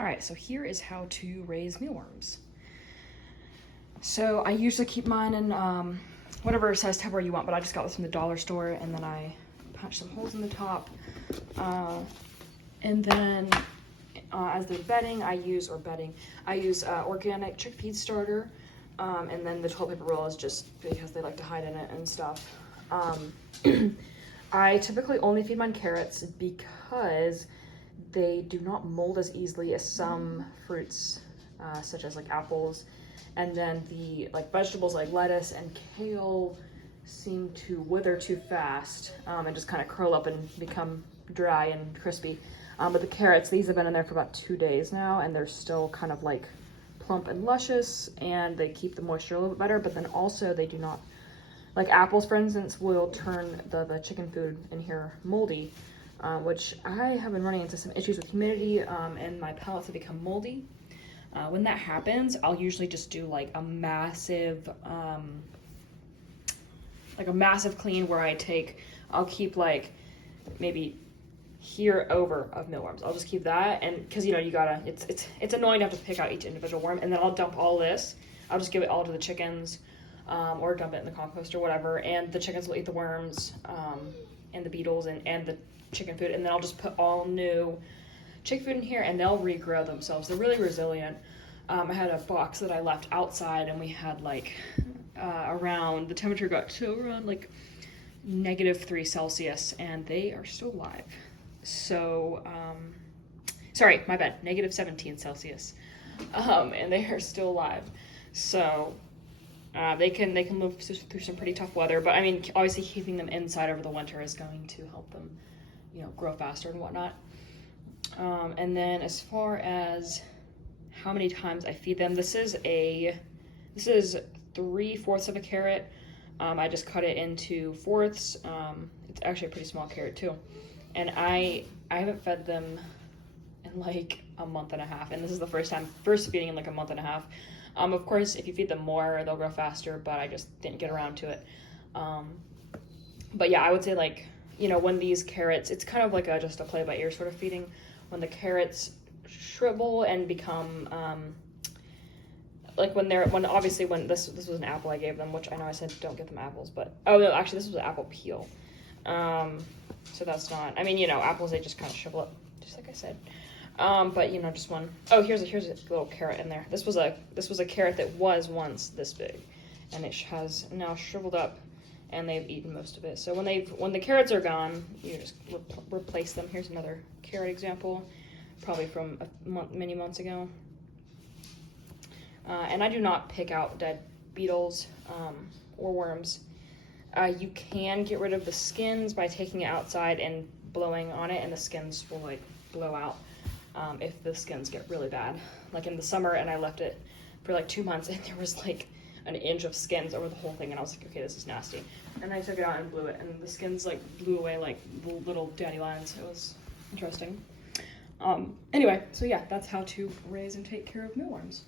All right, so here is how to raise mealworms. So I usually keep mine in whatever size Tupperware you want, but I just got this from the dollar store, and then I punch some holes in the top. And then as their bedding, I use organic chickpea starter, and then the toilet paper roll is just because they like to hide in it and stuff. I typically only feed mine carrots because they do not mold as easily as some fruits, such as like apples. And then the vegetables like lettuce and kale seem to wither too fast and just kind of curl up and become dry and crispy. But the carrots, these have been in there for about 2 days now, and they're still kind of like plump and luscious, and they keep the moisture a little bit better. But then also they do not, like apples for instance, will turn the chicken food in here moldy, which I have been running into some issues with humidity, and my pellets have become moldy. When that happens, I'll usually just do like a massive clean where I'll keep like maybe here over of mealworms. I'll just keep that, and because it's annoying to have to pick out each individual worm, and then I'll dump all this. I'll just give it all to the chickens, or dump it in the compost or whatever, and the chickens will eat the worms, and the beetles and the chicken food, and then I'll just put all new chick food in here, and they'll regrow themselves. They're really resilient. I had a box that I left outside, and we had the temperature got to around like -3 Celsius, and they are still alive. So, sorry, my bad, -17 Celsius, and they are still alive. So they can move through some pretty tough weather, but I mean, obviously keeping them inside over the winter is going to help them, grow faster and whatnot. And then as far as how many times I feed them, this is 3/4 of a carrot. I just cut it into fourths. It's actually a pretty small carrot too. And I haven't fed them in like a month and a half, and this is the first feeding in like a month and a half. Of course, if you feed them more, they'll grow faster, but I just didn't get around to it. But yeah, I would say when these carrots, it's kind of like just a play by ear sort of feeding. When the carrots shrivel and become when this was an apple I gave them, which I know I said don't give them apples, but oh no, actually this was an apple peel. So that's not, apples, they just kind of shrivel up, just like I said. But just one. Oh, here's a little carrot in there. This was a carrot that was once this big, and it has now shriveled up, and they've eaten most of it. So when the carrots are gone, you just replace them. Here's another carrot example, probably from many months ago. And I do not pick out dead beetles or worms. You can get rid of the skins by taking it outside and blowing on it, and the skins will blow out if the skins get really bad. Like in the summer, and I left it for 2 months, and there was an inch of skins over the whole thing, and I was like, okay, this is nasty. And I took it out and blew it, and the skins blew away like the little dandelions. It was interesting. Anyway, so yeah, that's how to raise and take care of mealworms.